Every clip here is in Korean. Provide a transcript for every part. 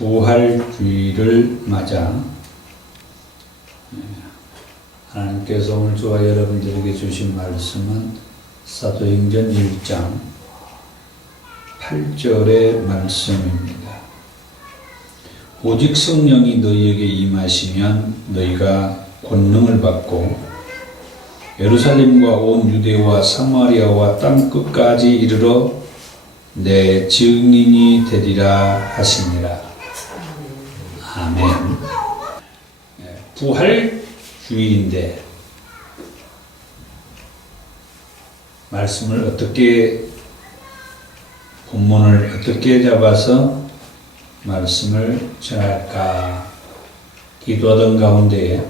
부활주의를 맞아 하나님께서 오늘 저와 여러분들에게 주신 말씀은 사도행전 1장 8절의 말씀입니다. 오직 성령이 너희에게 임하시면 너희가 권능을 받고 예루살렘과 온 유대와 사마리아와 땅끝까지 이르러 내 증인이 되리라 하시니라. 아멘. 부활주일인데 말씀을 어떻게, 본문을 어떻게 잡아서 말씀을 전할까 기도하던 가운데에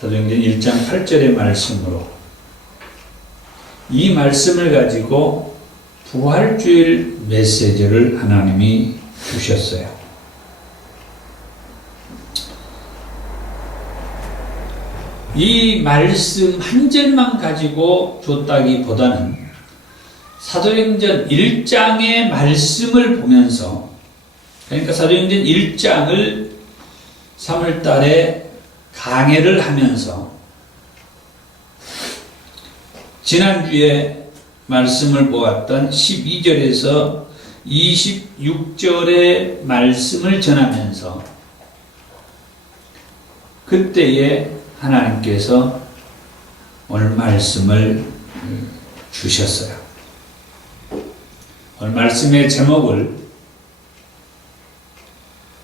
사도행전 1장 8절의 말씀으로 이 말씀을 가지고 부활주일 메시지를 하나님이 주셨어요. 이 말씀 한 절만 가지고 줬다기보다는 사도행전 1장의 말씀을 보면서, 그러니까 사도행전 1장을 3월달에 강해를 하면서 지난주에 말씀을 보았던 12절에서 26절의 말씀을 전하면서 그때에 하나님께서 오늘 말씀을 주셨어요. 오늘 말씀의 제목을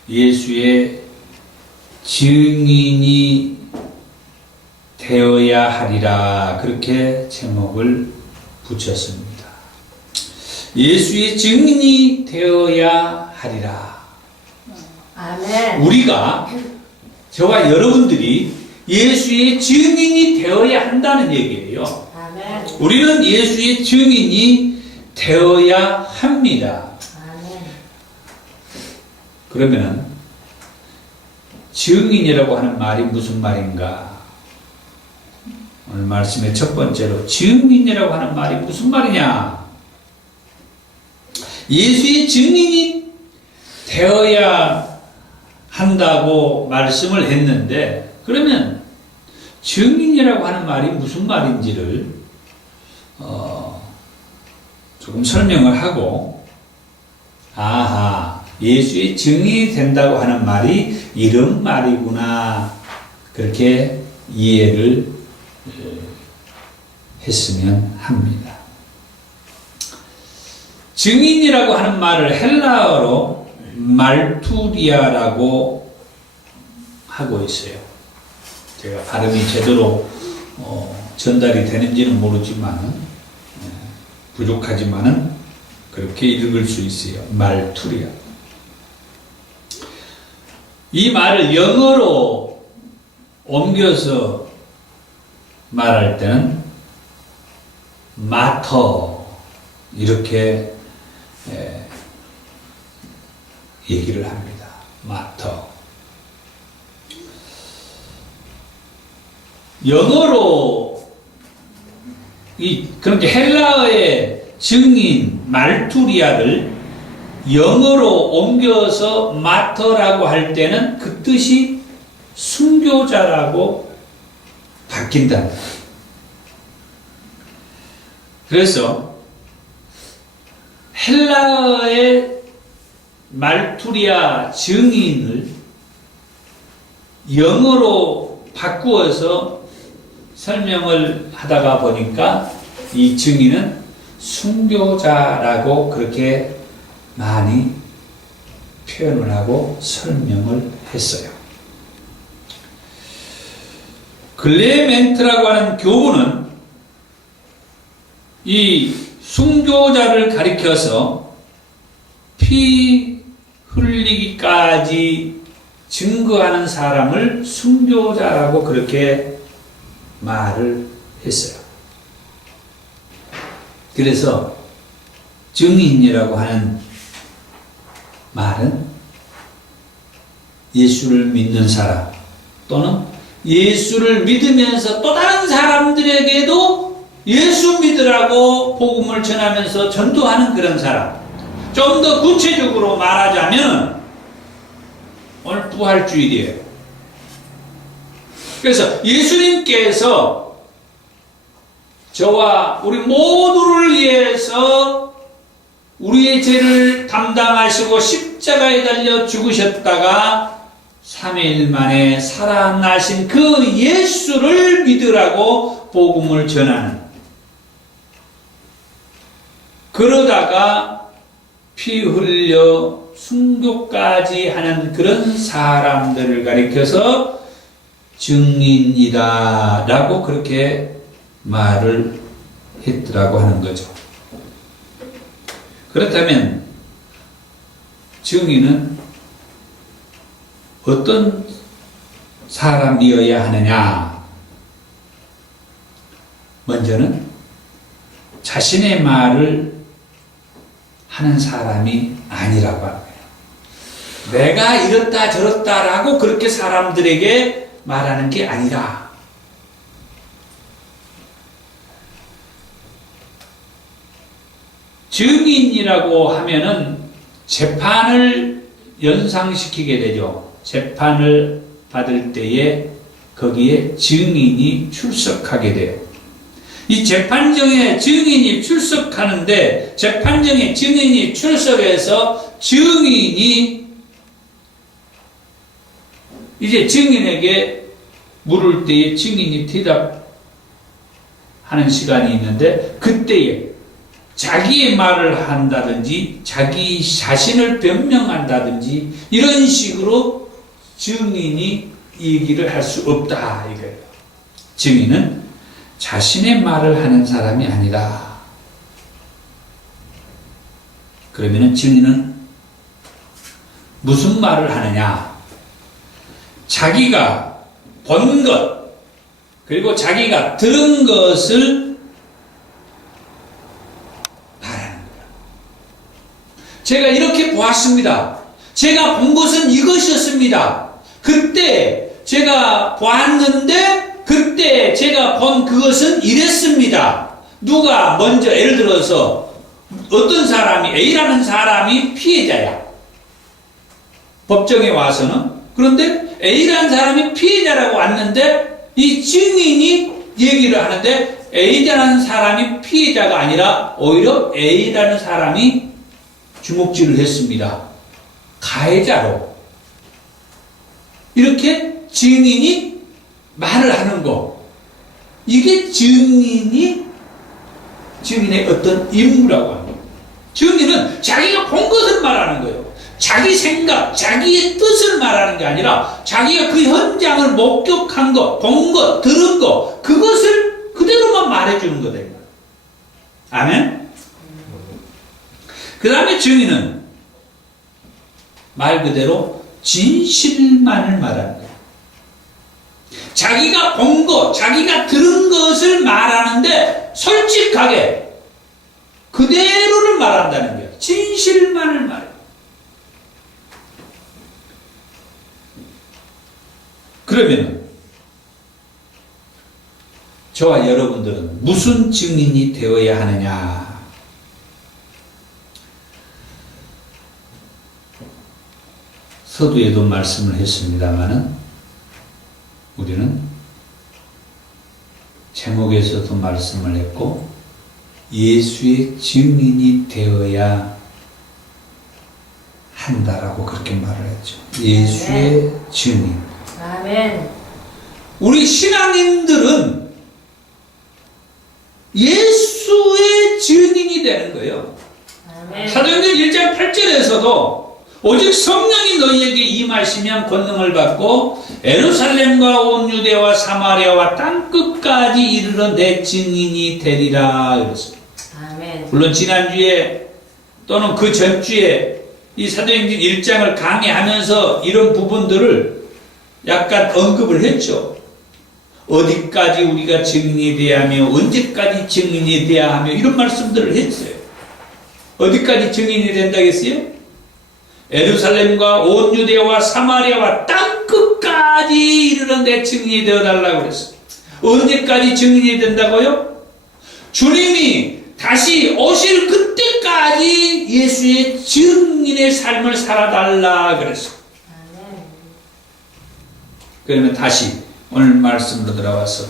예수의 증인이 되어야 하리라, 그렇게 제목을 붙였습니다. 예수의 증인이 되어야 하리라. 아멘. 우리가, 저와 여러분들이 예수의 증인이 되어야 한다는 얘기예요. 아멘. 우리는 예수의 증인이 되어야 합니다. 아멘. 그러면 증인이라고 하는 말이 무슨 말인가? 오늘 말씀의 첫 번째로 증인이라고 하는 말이 무슨 말이냐? 예수의 증인이 되어야 한다고 말씀을 했는데, 그러면 증인이라고 하는 말이 무슨 말인지를 조금 설명을 하고, 아하, 예수의 증인이 된다고 하는 말이 이런 말이구나, 그렇게 이해를 했으면 합니다. 증인이라고 하는 말을 헬라어로 말투리아라고 하고 있어요. 제가 발음이 제대로 전달이 되는지는 모르지만 부족하지만은 그렇게 읽을 수 있어요. 말투리아. 이 말을 영어로 옮겨서 말할 때는 마터, 이렇게 얘기를 합니다. 마터. 영어로 그렇게 헬라어의 증인 말투리아를 영어로 옮겨서 마터라고 할 때는 그 뜻이 순교자라고 바뀐다. 그래서 헬라어의 말투리아 증인을 영어로 바꾸어서 설명을 하다가 보니까 이 증인은 순교자라고 그렇게 많이 표현을 하고 설명을 했어요. 클레멘트라고 하는 교부는 이 순교자를 가리켜서 피 흘리기까지 증거하는 사람을 순교자라고 그렇게 말을 했어요. 그래서 증인이라고 하는 말은 예수를 믿는 사람 또는 예수를 믿으면서 또 다른 사람들에게도 예수 믿으라고 복음을 전하면서 전도하는 그런 사람, 좀 더 구체적으로 말하자면 오늘 부활주일이에요. 그래서 예수님께서 저와 우리 모두를 위해서 우리의 죄를 담당하시고 십자가에 달려 죽으셨다가 3일 만에 살아나신 그 예수를 믿으라고 복음을 전하는, 그러다가 피 흘려 순교까지 하는 그런 사람들을 가리켜서 증인이다 라고 그렇게 말을 했더라고 하는 거죠. 그렇다면 증인은 어떤 사람이어야 하느냐? 먼저는 자신의 말을 하는 사람이 아니라고 하는 거예요. 내가 이렇다 저렇다라고 그렇게 사람들에게 말하는 게 아니라, 증인이라고 하면은 재판을 연상시키게 되죠. 재판을 받을 때에 거기에 증인이 출석하게 돼요. 이 재판정에 증인이 출석하는데, 재판정에 증인이 출석해서 증인이 이제 증인에게 물을 때에 증인이 대답하는 시간이 있는데, 그때에 자기의 말을 한다든지 자기 자신을 변명한다든지 이런 식으로 증인이 얘기를 할 수 없다 이거예요. 증인은 자신의 말을 하는 사람이 아니다. 그러면은 증인은 무슨 말을 하느냐? 자기가 본 것, 그리고 자기가 들은 것을 말하는 거예요. 제가 이렇게 보았습니다. 제가 본 것은 이것이었습니다. 그때 제가 보았는데 그때 제가 본 그것은 이랬습니다. 누가 먼저, 예를 들어서 어떤 사람이, A라는 사람이 피해자야. 법정에 와서는. 그런데 A라는 사람이 피해자라고 왔는데 이 증인이 얘기를 하는데 A라는 사람이 피해자가 아니라 오히려 A라는 사람이 주먹질을 했습니다. 가해자로. 이렇게 증인이 말을 하는 거. 이게 증인의 어떤 임무라고 합니다. 증인은 자기가 본 것을 말하는 거예요. 자기 생각, 자기의 뜻을 말하는 게 아니라 자기가 그 현장을 목격한 것, 본 것, 들은 것, 그것을 그대로만 말해주는 거다. 아멘? 그 다음에 증인은 말 그대로 진실만을 말하는 거예요. 자기가 본 것, 자기가 들은 것을 말하는데 솔직하게 그대로를 말한다는 거예요. 진실만을 말해요. 그러면 저와 여러분들은 무슨 증인이 되어야 하느냐? 서두에도 말씀을 했습니다마는 우리는 제목에서도 말씀을 했고 예수의 증인이 되어야 한다라고 그렇게 말을 했죠. 예수의 증인. 아멘. 우리 신앙인들은 예수의 증인이 되는 거예요. 아멘. 사도행전 1장 8절에서도 오직 성령이 너희에게 임하시면 권능을 받고 예루살렘과 온 유대와 사마리아와 땅끝까지 이르러 내 증인이 되리라 이랬습니다. 아멘. 물론 지난주에 또는 그 전주에 이 사도행전 1장을 강의하면서 이런 부분들을 약간 언급을 했죠. 어디까지 우리가 증인이 돼야 하며 언제까지 증인이 돼야 하며 이런 말씀들을 했어요. 어디까지 증인이 된다고 했어요? 예루살렘과 온 유대와 사마리아와 땅끝까지 이르러 내 증인이 되어달라고 그랬어요. 언제까지 증인이 된다고요? 주님이 다시 오실 그때까지 예수의 증인의 삶을 살아달라 그랬어. 아멘. 그러면 다시 오늘 말씀으로 돌아와서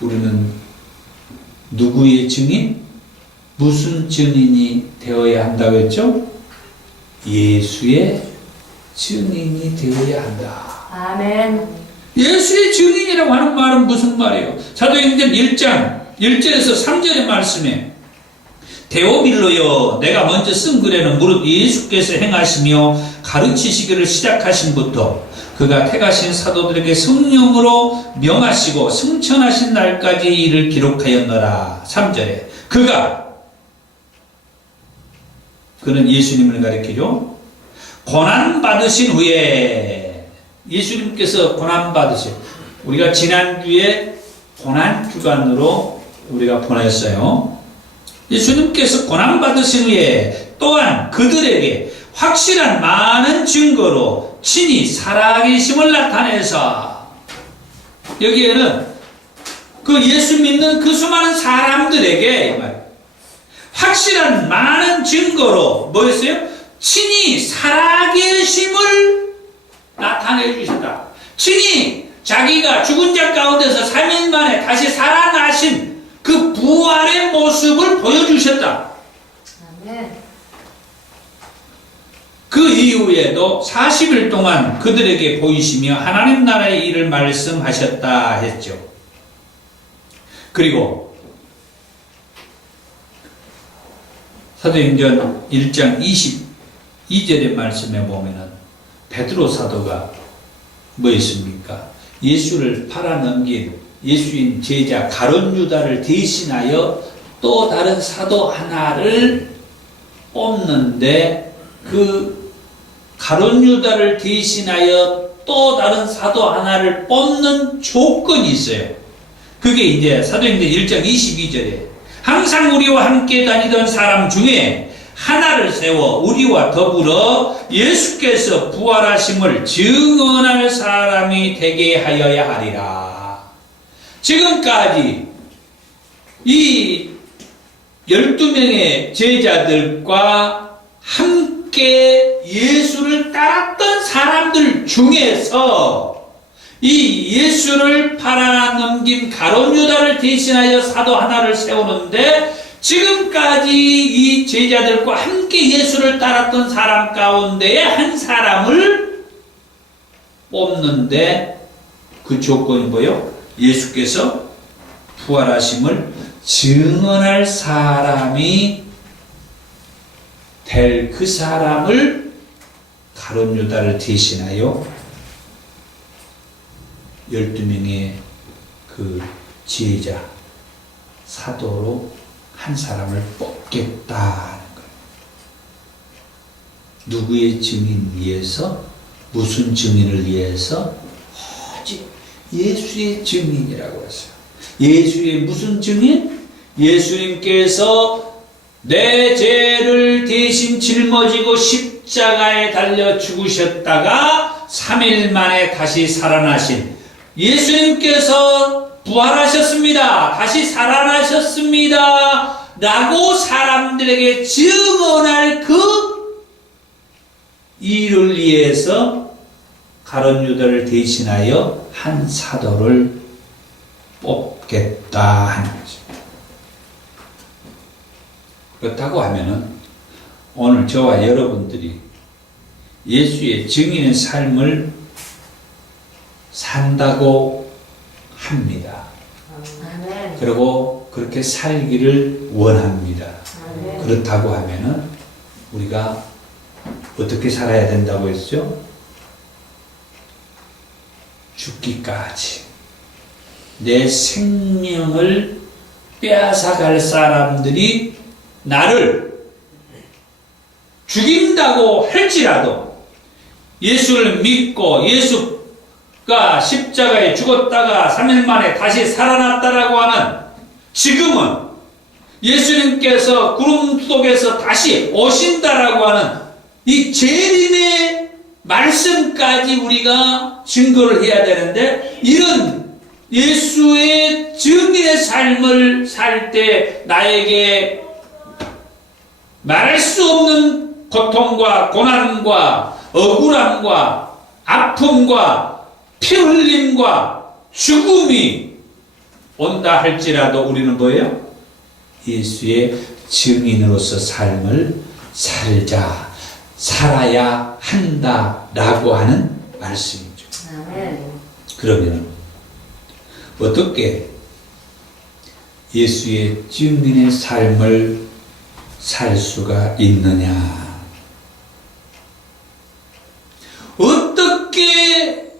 우리는 누구의 증인? 무슨 증인이 되어야 한다고 했죠? 예수의 증인이 되어야 한다. 아멘. 예수의 증인이라고 하는 말은 무슨 말이에요? 사도행전 1장 1절에서 3절의 말씀에 데오빌로여 내가 먼저 쓴 글에는 무릇 예수께서 행하시며 가르치시기를 시작하신부터 그가 택하신 사도들에게 성령으로 명하시고 승천하신 날까지 이를 기록하였노라. 3절에 그는 예수님을 가리키죠. 고난 받으신 후에 예수님께서 고난 받으신 우리가 지난주에 고난 주간으로 우리가 보냈어요. 예수님께서 고난 받으신 후에 또한 그들에게 확실한 많은 증거로 친히 살아계심을 나타내서 여기에는 그 예수 믿는 그 수많은 사람들에게 확실한 많은 증거로 뭐였어요? 친히 살아계심을 나타내 주셨다. 친히 자기가 죽은 자 가운데서 3일 만에 다시 살아나신 그 부활의 모습을 보여주셨다. 아멘. 그 이후에도 40일 동안 그들에게 보이시며 하나님 나라의 일을 말씀하셨다 했죠. 그리고 사도행전 1장 22절의 말씀에 보면은 베드로 사도가 뭐였습니까? 예수를 팔아넘긴 예수인 제자 가룟 유다를 대신하여 또 다른 사도 하나를 뽑는데 그 가룟 유다를 대신하여 또 다른 사도 하나를 뽑는 조건이 있어요. 그게 이제 사도행전 1장 22절에 항상 우리와 함께 다니던 사람 중에 하나를 세워 우리와 더불어 예수께서 부활하심을 증언할 사람이 되게 하여야 하리라. 지금까지 이 12명의 제자들과 함께 예수를 따랐던 사람들 중에서 이 예수를 팔아넘긴 가룟 유다를 대신하여 사도 하나를 세우는데 지금까지 이 제자들과 함께 예수를 따랐던 사람 가운데에 한 사람을 뽑는데 그 조건이 뭐요? 예수께서 부활하심을 증언할 사람이 될 그 사람을 가룟 유다를 대신하여 12명의 그 지혜자 사도로 한 사람을 뽑겠다는 거예요. 누구의 증인 위해서? 무슨 증인을 위해서? 오직 예수의 증인이라고 했어요. 예수의 무슨 증인? 예수님께서 내 죄를 대신 짊어지고 십자가에 달려 죽으셨다가 3일 만에 다시 살아나신 예수님께서 부활하셨습니다. 다시 살아나셨습니다. 라고 사람들에게 증언할 그 일을 위해서 가룟 유다를 대신하여 한 사도를 뽑겠다 하는 거죠. 그렇다고 하면은 오늘 저와 여러분들이 예수의 증인의 삶을 산다고 합니다. 아멘. 그리고 그렇게 살기를 원합니다. 아멘. 그렇다고 하면은 우리가 어떻게 살아야 된다고 했죠? 죽기까지 내 생명을 빼앗아갈 사람들이 나를 죽인다고 할지라도 예수를 믿고 예수가 십자가에 죽었다가 3일 만에 다시 살아났다라고 하는 지금은 예수님께서 구름 속에서 다시 오신다라고 하는 이 재림의 말씀까지 우리가 증거를 해야 되는데 이런 예수의 증인의 삶을 살 때 나에게 말할 수 없는 고통과 고난과 억울함과 아픔과 피 흘림과 죽음이 온다 할지라도 우리는 뭐예요? 예수의 증인으로서 삶을 살아야 한다라고 하는 말씀이죠. 아멘. 그러면 어떻게 예수의 증인의 삶을 살 수가 있느냐? 어떻게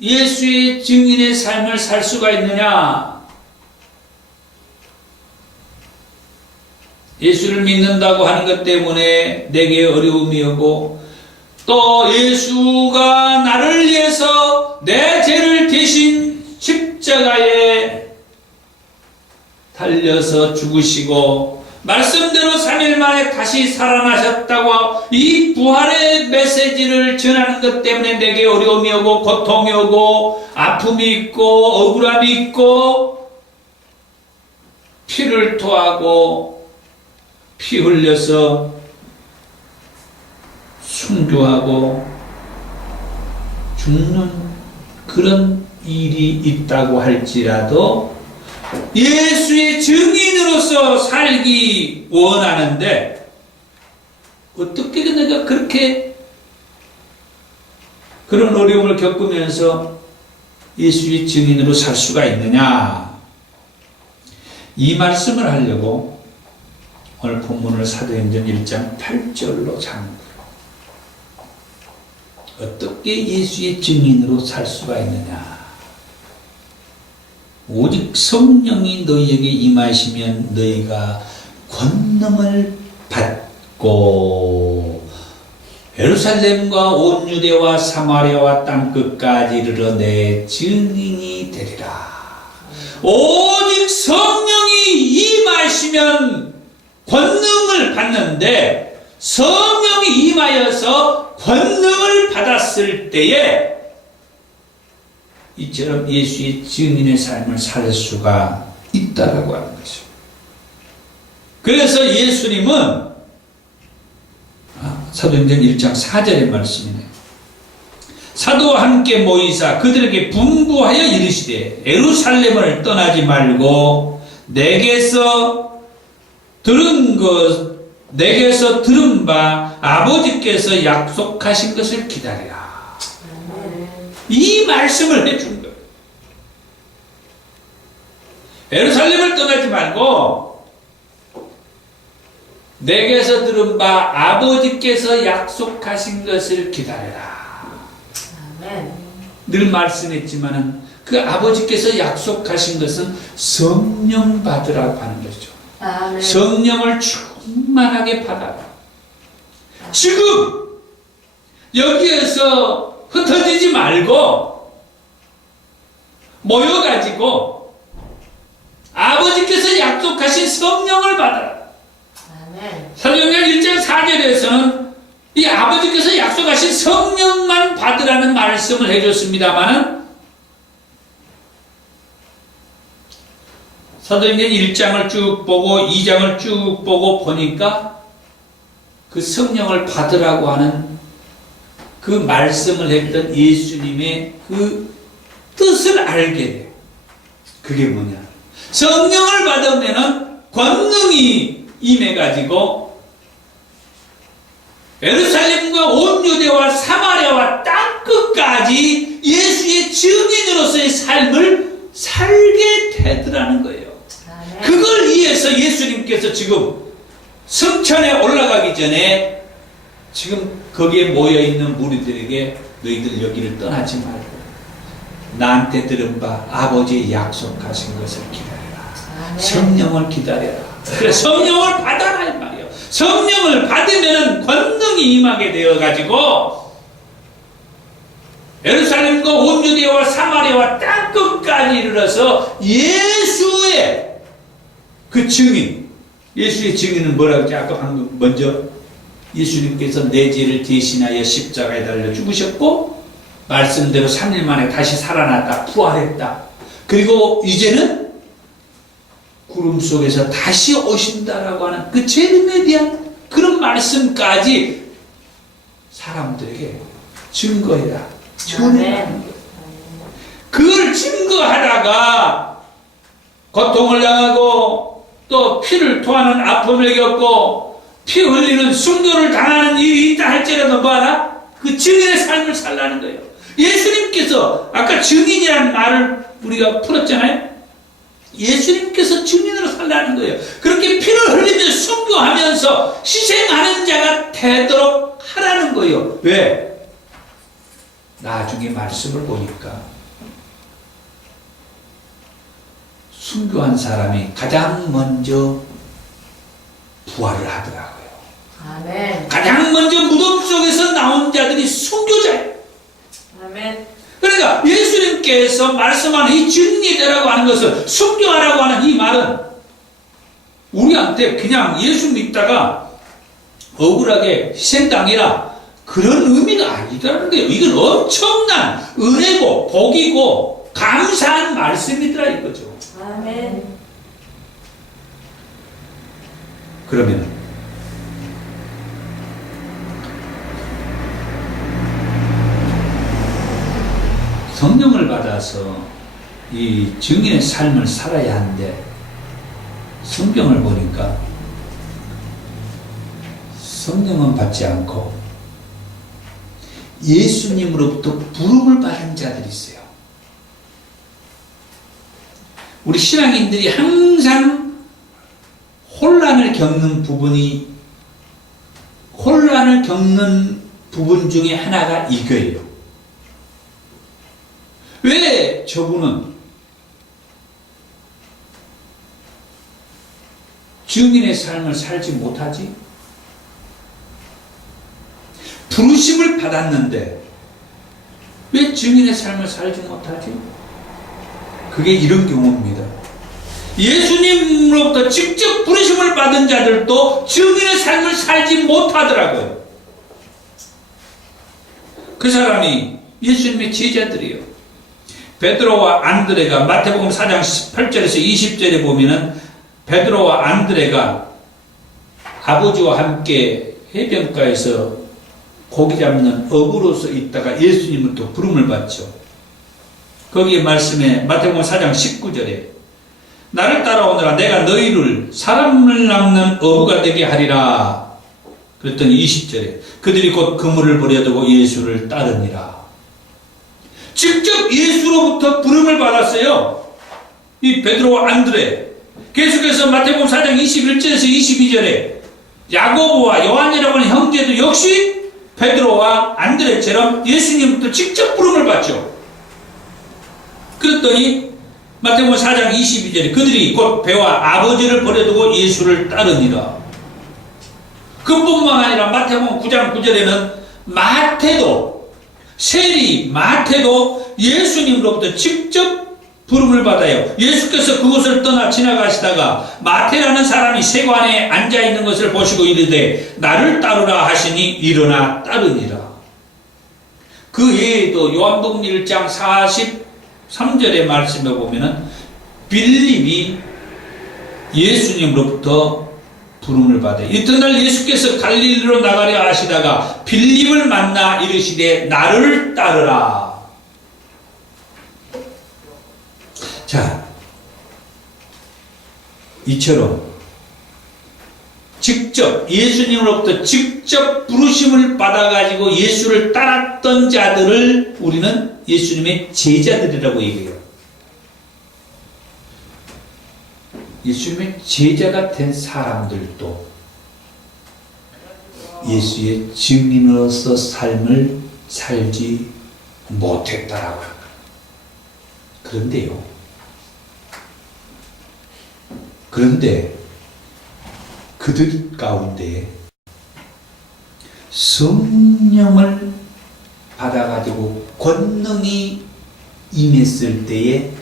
예수의 증인의 삶을 살 수가 있느냐? 예수를 믿는다고 하는 것 때문에 내게 어려움이 오고 또 예수가 나를 위해서 내 죄를 대신 십자가에 달려서 죽으시고 말씀대로 3일 만에 다시 살아나셨다고 이 부활의 메시지를 전하는 것 때문에 내게 어려움이 오고 고통이 오고 아픔이 있고 억울함이 있고 피를 토하고 피 흘려서 순교하고 죽는 그런 일이 있다고 할지라도 예수의 증인으로서 살기 원하는데 어떻게 내가 그렇게 그런 어려움을 겪으면서 예수의 증인으로 살 수가 있느냐? 이 말씀을 하려고 오늘 본문을 사도행전 1장 8절로 잠그요. 어떻게 예수의 증인으로 살 수가 있느냐? 오직 성령이 너희에게 임하시면 너희가 권능을 받고 예루살렘과 온 유대와 사마리아와 땅끝까지 이르러 내 증인이 되리라. 오직 성령이 임하시면 권능을 받는데 성령이 임하여서 권능을 받았을 때에 이처럼 예수의 증인의 삶을 살 수가 있다라고 하는 것이죠. 그래서 예수님은 사도행전 1장 4절의 말씀이네요. 사도와 함께 모이사 그들에게 분부하여 이르시되 예루살렘을 떠나지 말고 내게서 들은 바 아버지께서 약속하신 것을 기다리라. 이 말씀을 해준 거예요. 예루살렘을 떠나지 말고 내게서 들은 바 아버지께서 약속하신 것을 기다려라. 늘 말씀했지만은 그 아버지께서 약속하신 것은 성령 받으라고 하는 거죠. 성령을 충만하게 받아라. 지금 여기에서 흩어지지 말고 모여가지고 아버지께서 약속하신 성령을 받아라. 사도행전 1장 4절에서는 이 아버지께서 약속하신 성령만 받으라는 말씀을 해줬습니다마는 사도행전 1장을 쭉 보고 2장을 쭉 보고 보니까 그 성령을 받으라고 하는 그 말씀을 했던 예수님의 그 뜻을 알게 돼요. 그게 뭐냐? 성령을 받으면은 권능이 임해가지고 예루살렘과 온 유대와 사마리아와 땅끝까지 예수의 증인으로서의 삶을 살게 되더라는 거예요. 그걸 위해서 예수님께서 지금 성천에 올라가기 전에 지금 거기에 모여있는 무리들에게 너희들 여기를 떠나지 말고 나한테 들은 바 아버지의 약속하신 것을 기다려라. 성령을 기다려라. 그래 성령을 받아라 이 말이에요. 성령을 받으면 권능이 임하게 되어가지고 예루살렘과 온 유대와 사마리아와 땅끝까지 이르러서 예수의 그 증인, 예수의 증인은 뭐라고 했지? 아까 방금 먼저 예수님께서 내 죄를 대신하여 십자가에 달려 죽으셨고 말씀대로 3일 만에 다시 살아났다, 부활했다. 그리고 이제는 구름 속에서 다시 오신다라고 하는 그 재림에 대한 그런 말씀까지 사람들에게 증거해라. 전해라는 거예요. 그걸 증거하다가 고통을 당하고 또 피를 토하는 아픔을 겪고 피 흘리는 순교를 당하는 일이 있다 할지라도 뭐하나? 그 증인의 삶을 살라는 거예요. 예수님께서 아까 증인이라는 말을 우리가 풀었잖아요. 예수님께서 증인으로 살라는 거예요. 그렇게 피를 흘리며 순교하면서 희생하는 자가 되도록 하라는 거예요. 왜? 나중에 말씀을 보니까 순교한 사람이 가장 먼저 부활을 하더라고요. 아멘. 가장 먼저 무덤 속에서 나온 자들이 순교자예요. 아멘. 그러니까 예수님께서 말씀하는 이 증리되라고 하는 것은 순교하라고 하는 이 말은 우리한테 그냥 예수 믿다가 억울하게 희생당해라 그런 의미가 아니더라는 거예요. 이건 엄청난 은혜고 복이고 감사한 말씀이더라 이거죠. 아멘. 그러면 성령을 받아서 이 증인의 삶을 살아야 하는데 성경을 보니까 성령은 받지 않고 예수님으로부터 부름을 받은 자들이 있어요. 우리 신앙인들이 항상 혼란을 겪는 부분 중에 하나가 이거예요. 왜 저분은 증인의 삶을 살지 못하지? 부르심을 받았는데 왜 증인의 삶을 살지 못하지? 그게 이런 경우입니다. 예수님으로부터 직접 부르심을 받은 자들도 증인의 삶을 살지 못하더라고요. 그 사람이 예수님의 제자들이에요. 베드로와 안드레가 마태복음 4장 18절에서 20절에 보면은 베드로와 안드레가 아버지와 함께 해변가에서 고기 잡는 어부로서 있다가 예수님으로부터 부름을 받죠. 거기에 말씀에 마태복음 4장 19절에 나를 따라오너라 내가 너희를 사람을 낚는 어부가 되게 하리라. 그랬더니 20절에 그들이 곧 그물을 버려두고 예수를 따르니라. 직접 예수로부터 부름을 받았어요. 이 베드로와 안드레. 계속해서 마태복음 4장 21절에서 22절에 야고보와 요한이라고 하는 형제도 역시 베드로와 안드레처럼 예수님부터 직접 부름을 받죠. 그랬더니 마태복음 4장 22절에 그들이 곧 배와 아버지를 버려두고 예수를 따르니라. 그뿐만 아니라 마태복음 9장 9절에는 마태도 예수님으로부터 직접 부름을 받아요. 예수께서 그곳을 떠나 지나가시다가 마태라는 사람이 세관에 앉아있는 것을 보시고 이르되 나를 따르라 하시니 일어나 따르니라. 그 외에도 요한복음 1장 43절의 말씀에 보면은 빌립이 예수님으로부터 부름을 받아요. 이튿날 예수께서 갈릴리로 나가려 하시다가 빌립을 만나 이르시되 나를 따르라. 자, 이처럼 예수님으로부터 직접 부르심을 받아가지고 예수를 따랐던 자들을 우리는 예수님의 제자들이라고 얘기해요. 예수님의 제자가 된 사람들도 예수의 증인으로서 삶을 살지 못했다라고 합니다. 그런데 그들 가운데 성령을 받아가지고 권능이 임했을 때에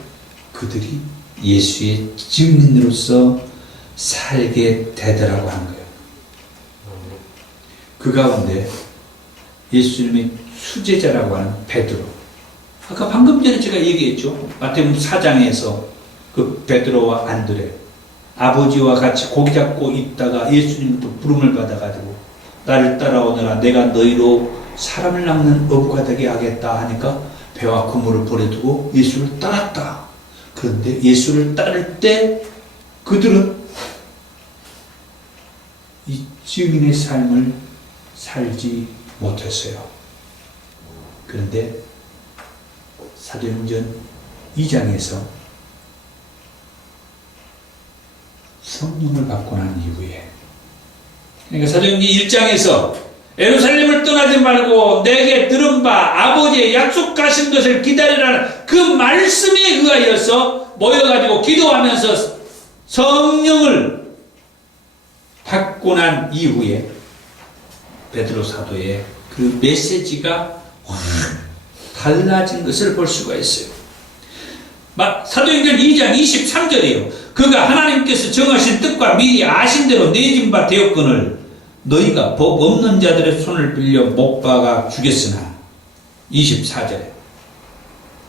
그들이 예수의 증인으로서 살게 되더라고 하는 거예요. 그 가운데 예수님의 수제자라고 하는 베드로. 아까 방금 전에 제가 얘기했죠. 마태복음 4장에서 그 베드로와 안드레. 아버지와 같이 고기 잡고 있다가 예수님부터 부름을 받아가지고 나를 따라오너라 내가 너희로 사람을 낚는 어부가 되게 하겠다 하니까 배와 그물을 버려두고 예수를 따랐다. 그런데 예수를 따를 때 그들은 이 증인의 삶을 살지 못했어요. 그런데 사도행전 2장에서 성령을 받고 난 이후에, 그러니까 사도행전 1장에서 예루살렘을 떠나지 말고 내게 들은 바 아버지의 약속하신 것을 기다리라는 그 말씀에 의하여서 모여가지고 기도하면서 성령을 받고 난 이후에 베드로 사도의 그 메시지가 확 달라진 것을 볼 수가 있어요. 사도행전 2장 23절이에요. 그가 하나님께서 정하신 뜻과 미리 아신 대로 내진 바 되었거늘 너희가 법 없는 자들의 손을 빌려 못 박아 죽였으나 24절에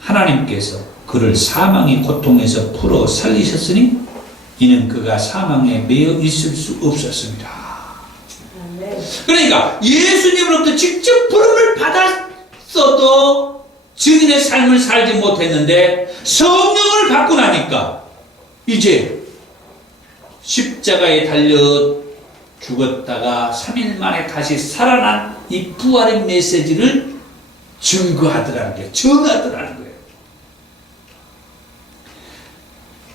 하나님께서 그를 사망의 고통에서 풀어 살리셨으니 이는 그가 사망에 매여 있을 수 없었습니다. 그러니까 예수님으로부터 직접 부름을 받았어도 증인의 삶을 살지 못했는데 성령을 받고 나니까 이제 십자가에 달려 죽었다가 3일 만에 다시 살아난 이 부활의 메시지를 증거하더라는 거예요. 전하더라는 거예요.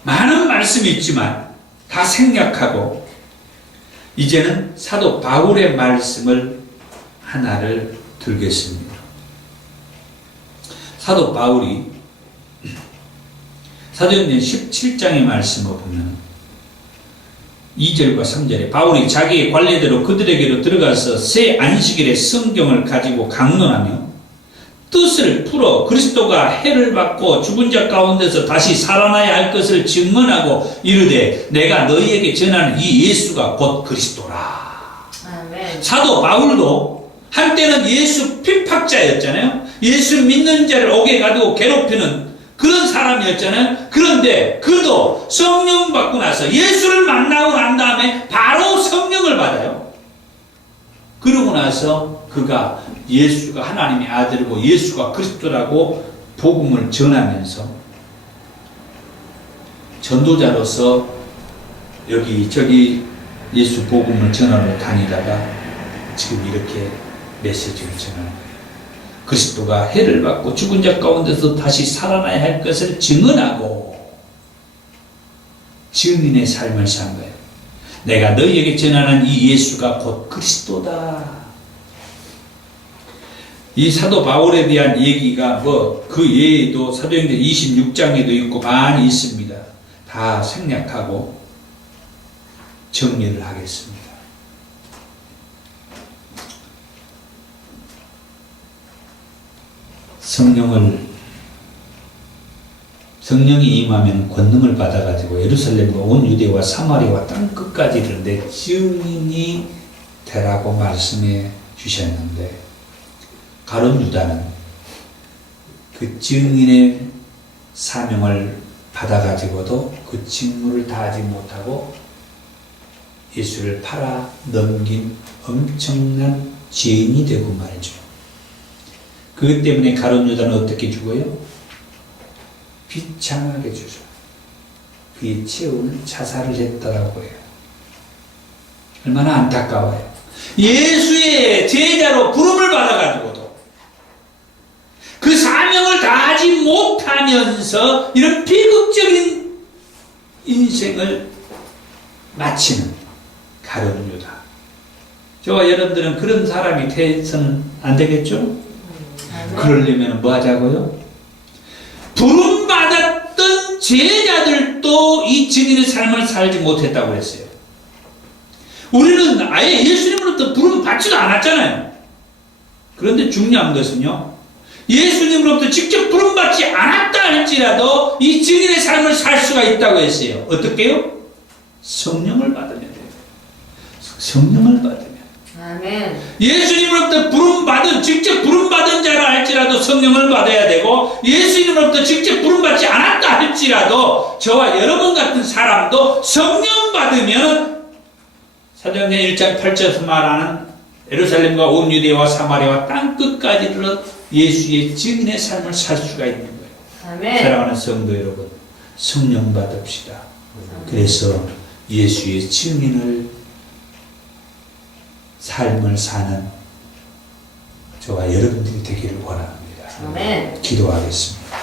많은 말씀이 있지만 다 생략하고 이제는 사도 바울의 말씀을 하나를 들겠습니다. 사도 바울이 사도행전 17장의 말씀을 보면 2절과 3절에 바울이 자기의 관례대로 그들에게로 들어가서 새 안식일에 성경을 가지고 강론하며 뜻을 풀어 그리스도가 해를 받고 죽은 자 가운데서 다시 살아나야 할 것을 증언하고 이르되 내가 너희에게 전하는 이 예수가 곧 그리스도라. 아멘. 사도 바울도 한때는 예수 핍박자였잖아요. 예수 믿는 자를 옥에 가두고 괴롭히는 그런 사람이었잖아요. 그런데 그도 성령 받고 나서 예수를 만나고 난 다음에 바로 성령을 받아요. 그러고 나서 그가 예수가 하나님의 아들이고 예수가 그리스도라고 복음을 전하면서 전도자로서 여기저기 예수 복음을 전하러 다니다가 지금 이렇게 메시지를 전하는 거예요. 그리스도가 해를 받고 죽은 자 가운데서 다시 살아나야 할 것을 증언하고 증인의 삶을 산 거예요. 내가 너희에게 전하는 이 예수가 곧 그리스도다. 이 사도 바울에 대한 얘기가 그 외에도 사도행전 26장에도 있고 많이 있습니다. 다 생략하고 정리를 하겠습니다. 성령이 임하면 권능을 받아가지고 예루살렘과 온 유대와 사마리아와 땅끝까지 이르는데 증인이 되라고 말씀해 주셨는데 가룟 유다는 그 증인의 사명을 받아가지고도 그 직무를 다하지 못하고 예수를 팔아 넘긴 엄청난 죄인이 되고 말이죠. 그것 때문에 가룟 유다는 어떻게 죽어요? 비참하게 죽어요. 그의 최후는 자살을 했다라고 해요. 얼마나 안타까워요. 예수의 제자로 부름을 받아가지고도 그 사명을 다하지 못하면서 이런 비극적인 인생을 마치는 가룟 유다. 저와 여러분들은 그런 사람이 돼서는 안 되겠죠? 그러려면 뭐 하자고요? 부름받았던 제자들도 이 증인의 삶을 살지 못했다고 했어요. 우리는 아예 예수님으로부터 부름 받지도 않았잖아요. 그런데 중요한 것은요, 예수님으로부터 직접 부름받지 않았다 할지라도 이 증인의 삶을 살 수가 있다고 했어요. 어떻게요? 성령을 받으면 돼요. 성령을 받으면. 아멘. 예수님으로부터 직접 부름받은 자라 할지라도 성령을 받아야 되고 예수 이름으로부터 직접 부름받지 않았다 할지라도 저와 여러분 같은 사람도 성령 받으면 사도행전 1장 8절에서 말하는 예루살렘과 온 유대와 사마리아와 땅끝까지 이르러 예수의 증인의 삶을 살 수가 있는 거예요. 아멘. 사랑하는 성도 여러분, 성령 받읍시다. 그래서 예수의 증인을 삶을 사는 저와 여러분들이 되기를 원합니다. 아멘. 기도하겠습니다.